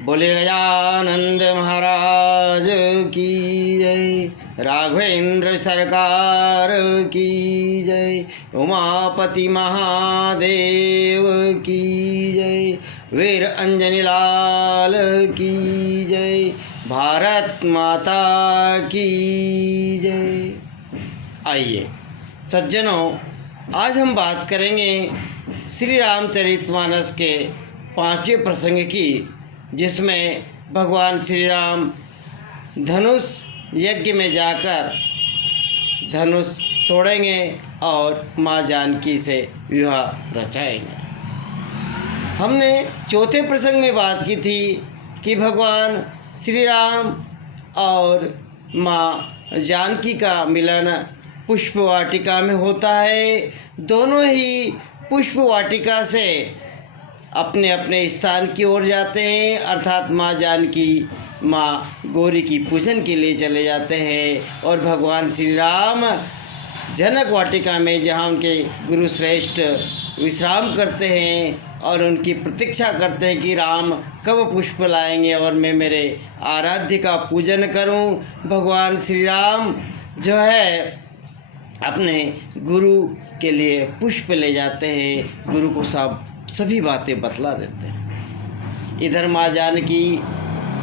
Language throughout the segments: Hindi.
बोले गजानंद महाराज की जय, राघवेंद्र सरकार की जय, उमापति महादेव की जय, वीर अंजनी लाल की जय, भारत माता की जय। आइए सज्जनों, आज हम बात करेंगे श्री रामचरितमानस के 5वें प्रसंग की, जिसमें भगवान श्री राम धनुष यज्ञ में जाकर धनुष तोड़ेंगे और माँ जानकी से विवाह रचाएंगे। हमने चौथे प्रसंग में बात की थी कि भगवान श्री राम और माँ जानकी का मिलन पुष्प वाटिका में होता है। दोनों ही पुष्प वाटिका से अपने अपने स्थान की ओर जाते हैं, अर्थात माँ जानकी माँ गौरी की पूजन के लिए चले जाते हैं और भगवान श्री राम जनक वाटिका में, जहाँ उनके गुरु श्रेष्ठ विश्राम करते हैं और उनकी प्रतीक्षा करते हैं कि राम कब पुष्प लाएंगे और मैं मेरे आराध्य का पूजन करूं। भगवान श्री राम जो है अपने गुरु के लिए पुष्प ले जाते हैं, गुरु को सभी बातें बतला देते हैं। इधर माँ जानकी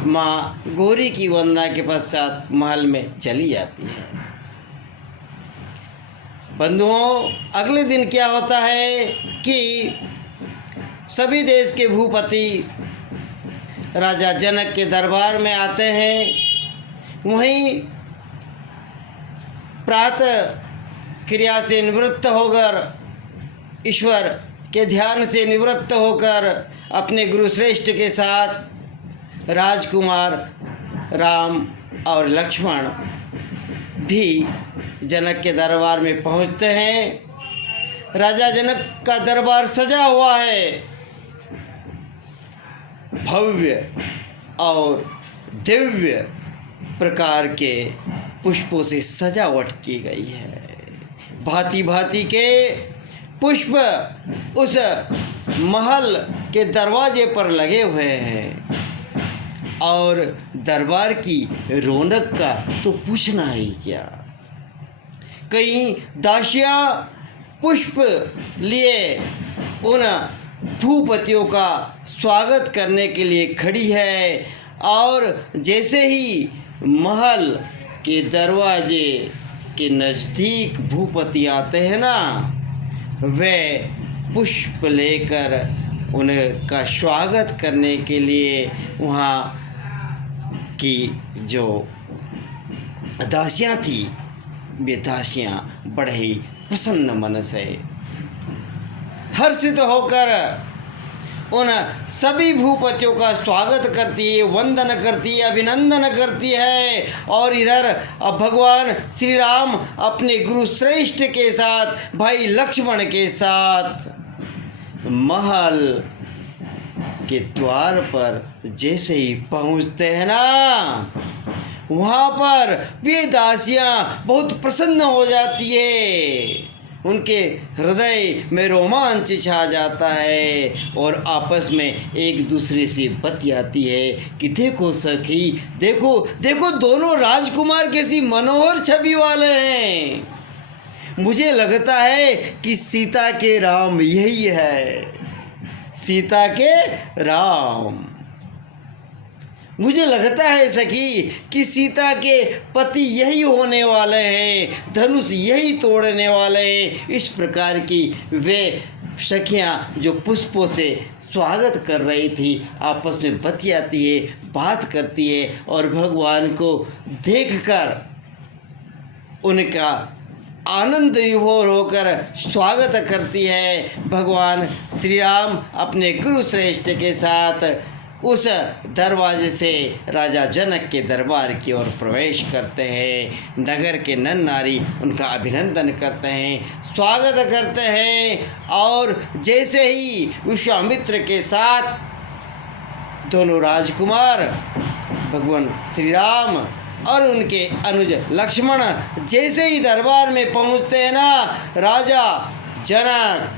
माँ गौरी की वंदना के पश्चात महल में चली जाती है। बंधुओं, अगले दिन क्या होता है कि सभी देश के भूपति राजा जनक के दरबार में आते हैं। वहीं प्रातः क्रिया से निवृत्त होकर, ईश्वर के ध्यान से निवृत्त होकर अपने गुरुश्रेष्ठ के साथ राजकुमार राम और लक्ष्मण भी जनक के दरबार में पहुंचते हैं। राजा जनक का दरबार सजा हुआ है, भव्य और दिव्य प्रकार के पुष्पों से सजावट की गई है। भांति भांति के पुष्प उस महल के दरवाजे पर लगे हुए हैं और दरबार की रौनक का तो पूछना ही क्या। कई दासियां पुष्प लिए उन भूपतियों का स्वागत करने के लिए खड़ी है और जैसे ही महल के दरवाजे के नज़दीक भूपति आते हैं ना, वे पुष्प लेकर उनका स्वागत करने के लिए वहाँ की जो दासियाँ थी, वे दासियाँ बड़े ही प्रसन्न मन से हर्षित होकर उन सभी भूपतियों का स्वागत करती है, वंदन करती है, अभिनंदन करती है। और इधर अब भगवान श्री राम अपने गुरु श्रेष्ठ के साथ, भाई लक्ष्मण के साथ महल के द्वार पर जैसे ही पहुंचते हैं ना, वहाँ पर वे दासियाँ बहुत प्रसन्न हो जाती है। उनके हृदय में रोमांच छा जाता है और आपस में एक दूसरे से बतियाती है कि देखो सखी, देखो देखो, दोनों राजकुमार कैसी मनोहर छवि वाले हैं। मुझे लगता है कि सीता के राम यही है, सीता के राम। मुझे लगता है सखी कि सीता के पति यही होने वाले हैं, धनुष यही तोड़ने वाले हैं। इस प्रकार की वे सखियाँ जो पुष्पों से स्वागत कर रही थी, आपस में बतियाती है, बात करती है और भगवान को देखकर उनका आनंद विभोर होकर स्वागत करती है। भगवान श्री राम अपने गुरु श्रेष्ठ के साथ उस दरवाजे से राजा जनक के दरबार की ओर प्रवेश करते हैं। नगर के नर नारी उनका अभिनंदन करते हैं, स्वागत करते हैं और जैसे ही विश्वामित्र के साथ दोनों राजकुमार भगवान श्री राम और उनके अनुज लक्ष्मण जैसे ही दरबार में पहुंचते हैं ना, राजा जनक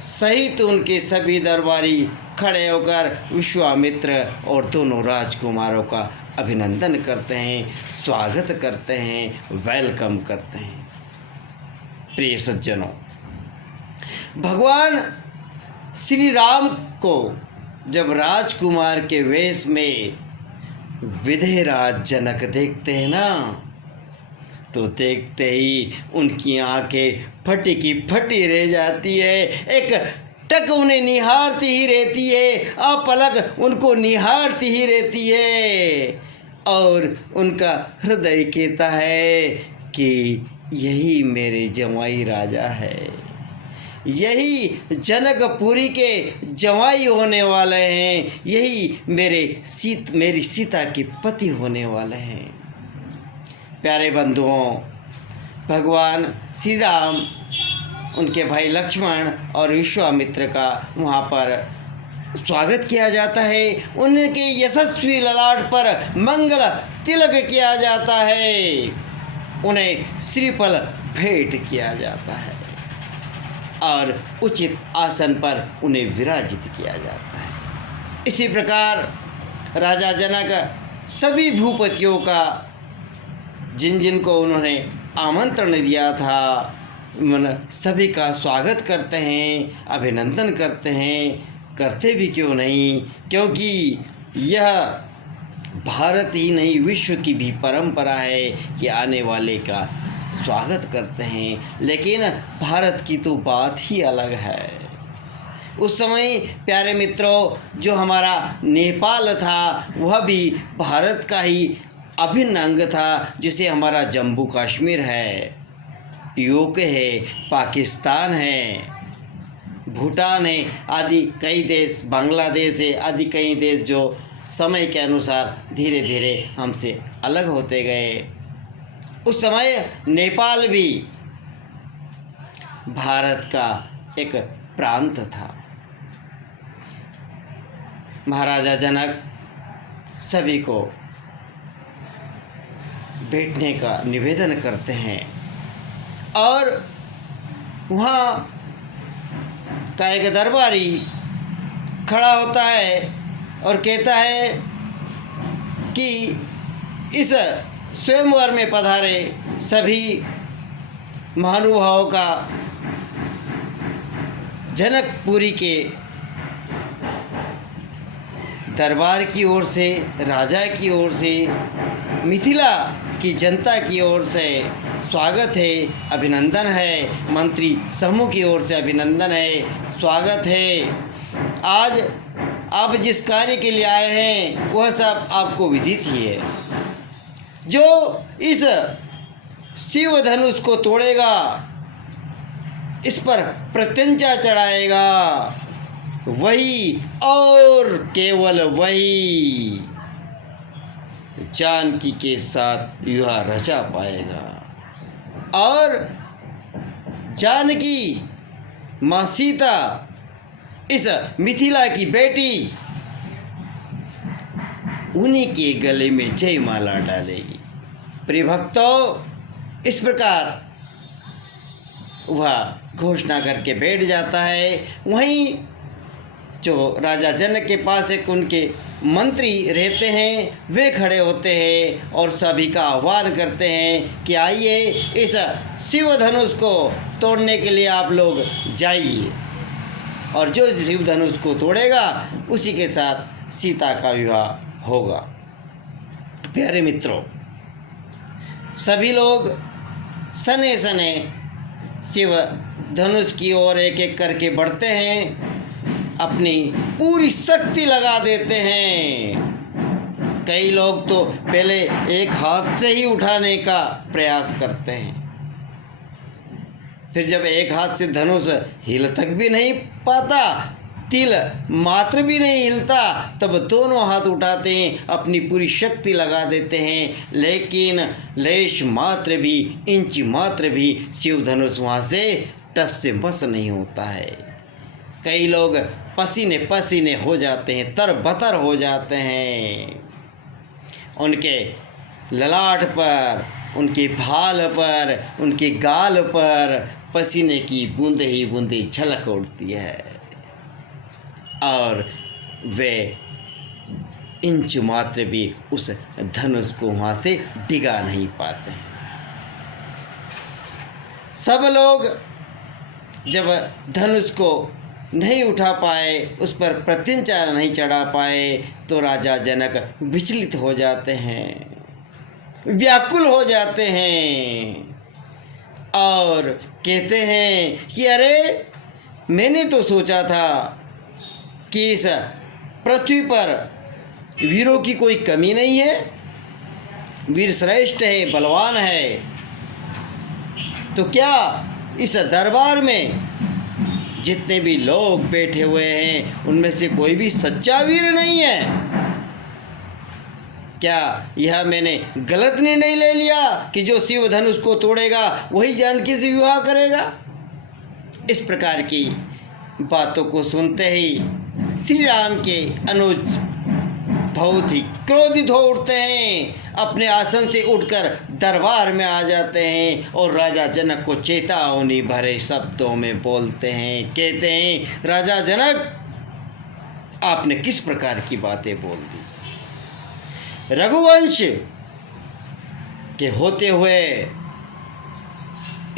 सहित उनके सभी दरबारी खड़े होकर विश्वामित्र और दोनों राजकुमारों का अभिनंदन करते हैं, स्वागत करते हैं, वेलकम करते हैं। प्रिय सज्जनों, भगवान श्री राम को जब राजकुमार के वेश में विदेहराज जनक देखते हैं ना, तो देखते ही उनकी आंखें फटी की फटी रह जाती है। एक टक उन्हें निहारती ही रहती है, अपलक उनको निहारती ही रहती है, और उनका हृदय कहता है कि यही मेरे जमाई राजा है, यही जनकपुरी के जमाई होने वाले हैं, यही मेरी सीता के पति होने वाले हैं। प्यारे बंधुओं, भगवान श्री राम, उनके भाई लक्ष्मण और विश्वामित्र का वहाँ पर स्वागत किया जाता है। उनके यशस्वी ललाट पर मंगल तिलक किया जाता है, उन्हें श्रीफल भेंट किया जाता है और उचित आसन पर उन्हें विराजित किया जाता है। इसी प्रकार राजा जनक सभी भूपतियों का जिन को उन्होंने आमंत्रण दिया था, सभी का स्वागत करते हैं, अभिनंदन करते हैं। करते भी क्यों नहीं, क्योंकि यह भारत ही नहीं विश्व की भी परंपरा है कि आने वाले का स्वागत करते हैं। लेकिन भारत की तो बात ही अलग है। उस समय प्यारे मित्रों, जो हमारा नेपाल था वह भी भारत का ही अभिन्न अंग था, जिसे हमारा जम्मू कश्मीर है, यूके है, पाकिस्तान है, भूटान है, आदि कई देश, बांग्लादेश है, आदि कई देश जो समय के अनुसार धीरे धीरे हमसे अलग होते गए। उस समय नेपाल भी भारत का एक प्रांत था। महाराजा जनक सभी को बैठने का निवेदन करते हैं और वहाँ का एक दरबारी खड़ा होता है और कहता है कि इस स्वयंवर में पधारे सभी महानुभावों का जनकपुरी के दरबार की ओर से, राजा की ओर से, मिथिला की जनता की ओर से स्वागत है, अभिनंदन है। मंत्री समूह की ओर से अभिनंदन है, स्वागत है। आज आप जिस कार्य के लिए आए हैं वह सब आपको विदित ही है। जो इस शिव धनुष को तोड़ेगा, इस पर प्रत्यंचा चढ़ाएगा, वही और केवल वही जानकी के साथ विवाह रचा पाएगा। और जानकी माँ सीता, इस मिथिला की बेटी, उन्हीं के गले में जय माला डालेगी। प्रिय भक्तों, इस प्रकार वह घोषणा करके बैठ जाता है। वहीं जो राजा जनक के पास एक उनके मंत्री रहते हैं, वे खड़े होते हैं और सभी का आह्वान करते हैं कि आइए इस शिव धनुष को तोड़ने के लिए आप लोग जाइए, और जो शिव धनुष को तोड़ेगा उसी के साथ सीता का विवाह होगा। प्यारे मित्रों, सभी लोग सने सने शिव धनुष की ओर एक एक करके बढ़ते हैं, अपनी पूरी शक्ति लगा देते हैं। कई लोग तो पहले एक हाथ से ही उठाने का प्रयास करते हैं, फिर जब एक हाथ से धनुष हिल तक भी नहीं पाता, तिल मात्र भी नहीं हिलता, तब दोनों हाथ उठाते हैं, अपनी पूरी शक्ति लगा देते हैं। लेकिन लेश मात्र भी, इंच मात्र भी शिव धनुष वहाँ से टस से मस नहीं होता है। कई लोग पसीने पसीने हो जाते हैं, तरबतर हो जाते हैं। उनके ललाट पर, उनके भाल पर, उनके गाल पर पसीने की बूंदे ही बूंदे झलक उठती है और वे इंच मात्र भी उस धनुष को वहाँ से डिगा नहीं पाते। सब लोग जब धनुष को नहीं उठा पाए, उस पर प्रत्यंचा नहीं चढ़ा पाए, तो राजा जनक विचलित हो जाते हैं, व्याकुल हो जाते हैं और कहते हैं कि अरे, मैंने तो सोचा था कि इस पृथ्वी पर वीरों की कोई कमी नहीं है, वीर श्रेष्ठ है, बलवान है, तो क्या इस दरबार में जितने भी लोग बैठे हुए हैं उनमें से कोई भी सच्चा वीर नहीं है? क्या यह मैंने गलत निर्णय ले लिया कि जो शिव धनुष को तोड़ेगा वही जानकी से विवाह करेगा? इस प्रकार की बातों को सुनते ही श्री राम के अनुज बहुत ही क्रोधित हो उठते हैं, अपने आसन से उठकर दरबार में आ जाते हैं और राजा जनक को चेतावनी भरे शब्दों में बोलते हैं। कहते हैं, राजा जनक, आपने किस प्रकार की बातें बोल दी? रघुवंश के होते हुए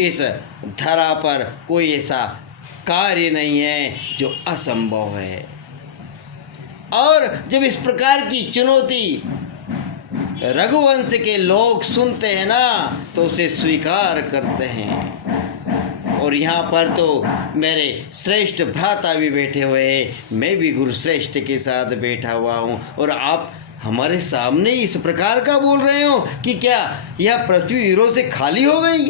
इस धरा पर कोई ऐसा कार्य नहीं है जो असंभव है, और जब इस प्रकार की चुनौती रघुवंश के लोग सुनते हैं ना, तो उसे स्वीकार करते हैं। और यहाँ पर तो मेरे श्रेष्ठ भ्राता भी बैठे हुए हैं, मैं भी गुरु श्रेष्ठ के साथ बैठा हुआ हूँ, और आप हमारे सामने इस प्रकार का बोल रहे हो कि क्या यह पृथ्वी वीरों से खाली हो गई?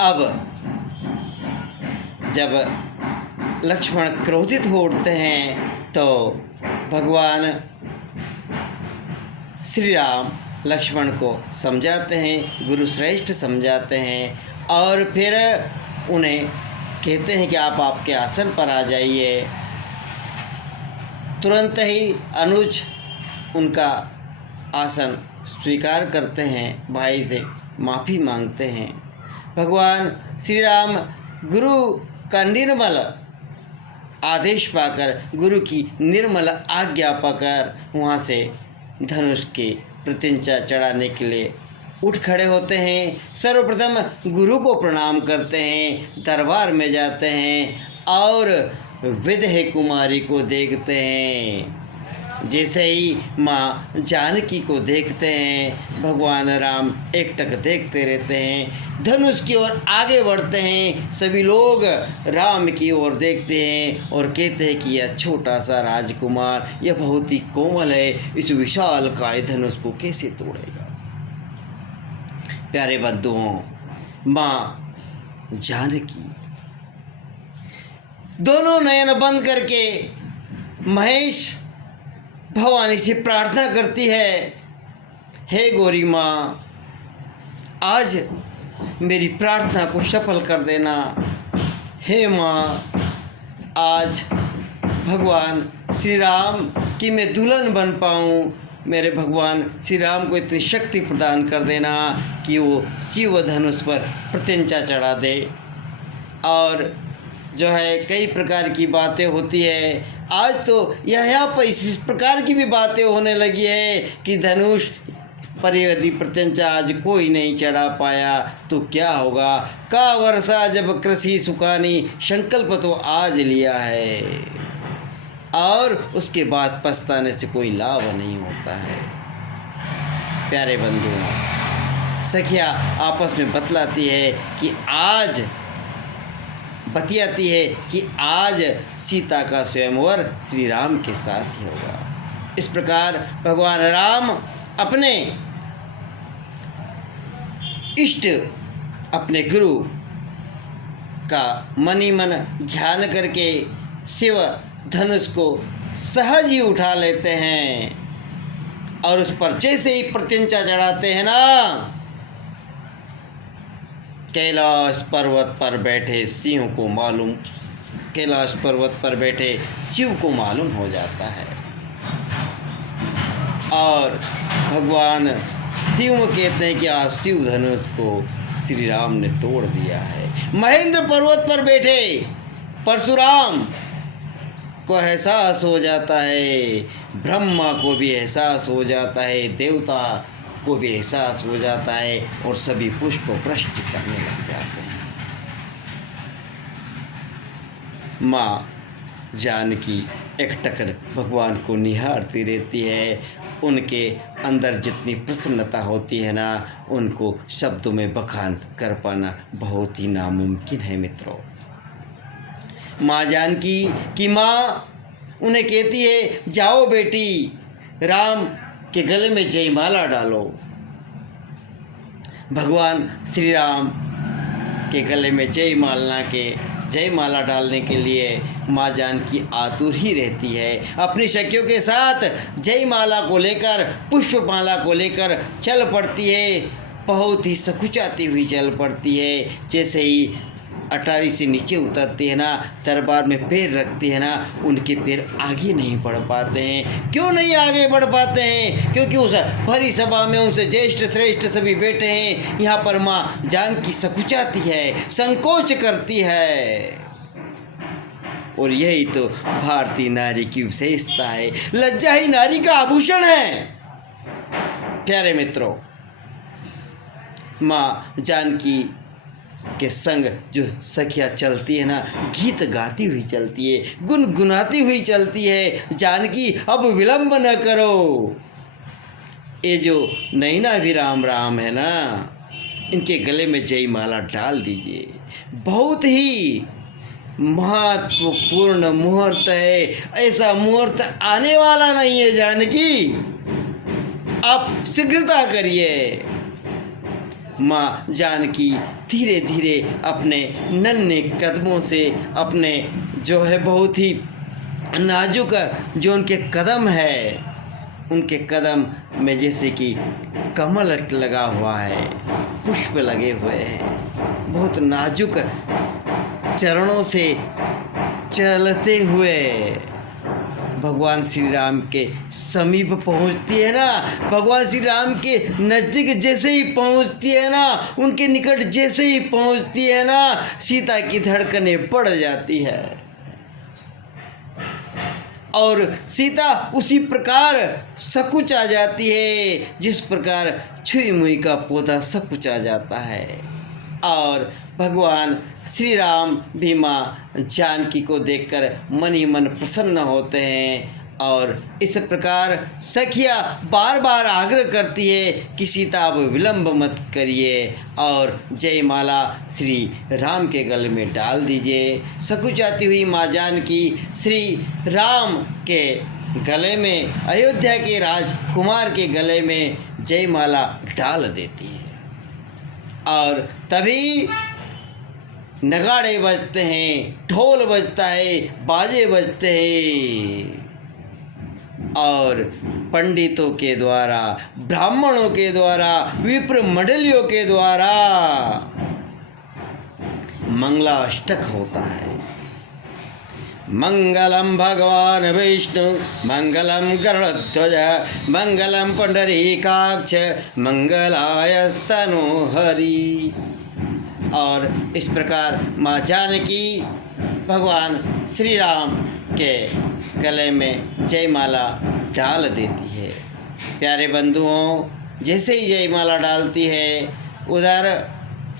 अब जब लक्ष्मण क्रोधित हो उठते हैं तो भगवान श्री राम लक्ष्मण को समझाते हैं, गुरु श्रेष्ठ समझाते हैं, और फिर उन्हें कहते हैं कि आप आपके आसन पर आ जाइए। तुरंत ही अनुज उनका आसन स्वीकार करते हैं, भाई से माफ़ी मांगते हैं। भगवान श्री राम गुरु का निर्मल आदेश पाकर, गुरु की निर्मल आज्ञा पाकर वहाँ से धनुष के प्रत्यंचा चढ़ाने के लिए उठ खड़े होते हैं। सर्वप्रथम गुरु को प्रणाम करते हैं, दरबार में जाते हैं और विदेह कुमारी को देखते हैं। जैसे ही माँ जानकी को देखते हैं, भगवान राम एकटक देखते रहते हैं, धनुष की ओर आगे बढ़ते हैं। सभी लोग राम की ओर देखते हैं और कहते हैं कि यह छोटा सा राजकुमार, यह बहुत ही कोमल है, इस विशाल काय धनुष को कैसे तोड़ेगा? प्यारे बंधुओं, माँ जानकी दोनों नयन बंद करके महेश भवानी से प्रार्थना करती है, हे गौरी माँ, आज मेरी प्रार्थना को सफल कर देना। हे माँ, आज भगवान श्री राम की मैं दुल्हन बन पाऊँ। मेरे भगवान श्री राम को इतनी शक्ति प्रदान कर देना कि वो शिव धनुष पर प्रत्यंचा चढ़ा दे। और जो है कई प्रकार की बातें होती है। आज तो यहाँ पर इस प्रकार की भी बातें होने लगी है कि धनुष पर यदि प्रत्यंचा आज कोई नहीं चढ़ा पाया तो क्या होगा? का वर्षा जब कृषि सुखानी, संकल्प तो आज लिया है और उसके बाद पछताने से कोई लाभ नहीं होता है। प्यारे बंधुओं, सखिया आपस में बतलाती है कि आज बतियाती है कि आज सीता का स्वयंवर श्री राम के साथ ही होगा। इस प्रकार भगवान राम अपने इष्ट, अपने गुरु का मनी मन ध्यान करके शिव धनुष को सहज ही उठा लेते हैं और उस पर जैसे ही प्रत्यंचा चढ़ाते हैं ना, कैलाश पर्वत पर बैठे सिंह को मालूम, कैलाश पर्वत पर बैठे शिव को मालूम हो जाता है और भगवान शिव कहते हैं कि आज शिव धनुष को श्री राम ने तोड़ दिया है। महेंद्र पर्वत पर बैठे परशुराम को एहसास हो जाता है, ब्रह्मा को भी एहसास हो जाता है, देवता को भी एहसास हो जाता है और सभी पुष्प भ्रष्ट करने लग जाते हैं। माँ जानकी एकटक भगवान को निहारती रहती है। उनके अंदर जितनी प्रसन्नता होती है ना, उनको शब्दों में बखान कर पाना बहुत ही नामुमकिन है मित्रों। माँ जानकी की माँ उन्हें कहती है, जाओ बेटी, राम के गले में जयमाला डालो। भगवान श्री राम के गले में जयमाला डालने के लिए माँ जानकी आतुर ही रहती है। अपनी सखियों के साथ जयमाला को लेकर, पुष्पमाला को लेकर चल पड़ती है। बहुत ही सकुचाती हुई चल पड़ती है। जैसे ही अटारी से नीचे उतरती है ना, दरबार में पैर रखती है ना, उनके पैर आगे नहीं बढ़ पाते हैं। क्यों नहीं आगे बढ़ पाते हैं? क्योंकि उस भरी सभा में उनसे ज्येष्ठ श्रेष्ठ सभी बैठे हैं। यहाँ पर माँ जानकी सकुचाती है, संकोच करती है। और यही तो भारतीय नारी की विशेषता है। लज्जा ही नारी का आभूषण है। प्यारे मित्रों, माँ जानकी के संग जो सखियाँ चलती है ना, गीत गाती हुई चलती है, गुनगुनाती हुई चलती है। जानकी अब विलंब न करो। ये जो नैना भी राम राम है ना, इनके गले में जयमाला डाल दीजिए। बहुत ही महत्वपूर्ण मुहूर्त है। ऐसा मुहूर्त आने वाला नहीं है जानकी, आप शीघ्रता करिए। माँ जानकी धीरे धीरे अपने नन्हे कदमों से, अपने जो है बहुत ही नाजुक जो उनके कदम है, उनके कदम में जैसे कि कमल लगा हुआ है, पुष्प लगे हुए हैं, बहुत नाजुक चरणों से चलते हुए भगवान श्री राम के समीप पहुंचती है ना, भगवान श्री राम के नज़दीक जैसे ही पहुंचती है ना, उनके निकट जैसे ही पहुंचती है ना, सीता की धड़कनें बढ़ जाती है। और सीता उसी प्रकार सकुचा जाती है जिस प्रकार छुई मुई का पौधा सकुचा जाता है। और भगवान श्री राम भी माँ जानकी को देखकर मन ही मन प्रसन्न होते हैं। और इस प्रकार सखिया बार बार आग्रह करती है कि सीता अब विलंब मत करिए और जयमाला श्री राम के गले में डाल दीजिए। सकुचाती हुई माँ जानकी श्री राम के गले में, अयोध्या के राजकुमार के गले में जयमाला डाल देती है। और तभी नगाड़े बजते हैं, ढोल बजता है, बाजे बजते हैं और पंडितों के द्वारा, ब्राह्मणों के द्वारा, विप्र मंडलियों के द्वारा मंगलाष्टक होता है। मंगलम भगवान विष्णु, मंगलम गरुड़ध्वज, मंगलम पुंडरीकाक्ष, मंगलायस्तनु हरि। और इस प्रकार माँ जानकी भगवान श्री राम के गले में जयमाला डाल देती है। प्यारे बंधुओं, जैसे ही जयमाला डालती है, उधर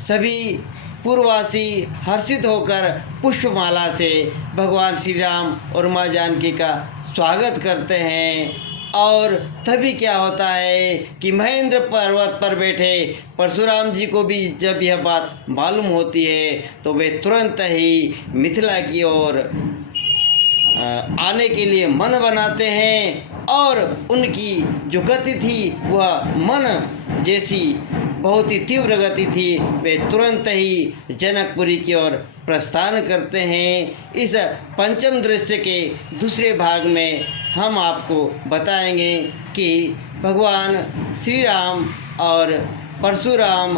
सभी पूर्ववासी हर्षित होकर पुष्पमाला से भगवान श्री राम और माँ जानकी का स्वागत करते हैं। और तभी क्या होता है कि महेंद्र पर्वत पर बैठे परशुराम जी को भी जब यह बात मालूम होती है तो वे तुरंत ही मिथिला की ओर आने के लिए मन बनाते हैं। और उनकी जो गति थी वह मन जैसी बहुत ही तीव्र गति थी। वे तुरंत ही जनकपुरी की ओर प्रस्थान करते हैं। इस पंचम दृश्य के दूसरे भाग में हम आपको बताएंगे कि भगवान श्री राम और परशुराम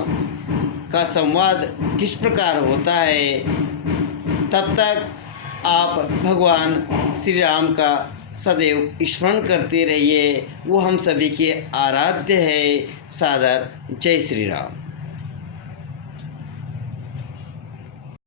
का संवाद किस प्रकार होता है। तब तक आप भगवान श्री राम का सदैव स्मरण करते रहिए। वो हम सभी के आराध्य है। सादर जय श्री राम।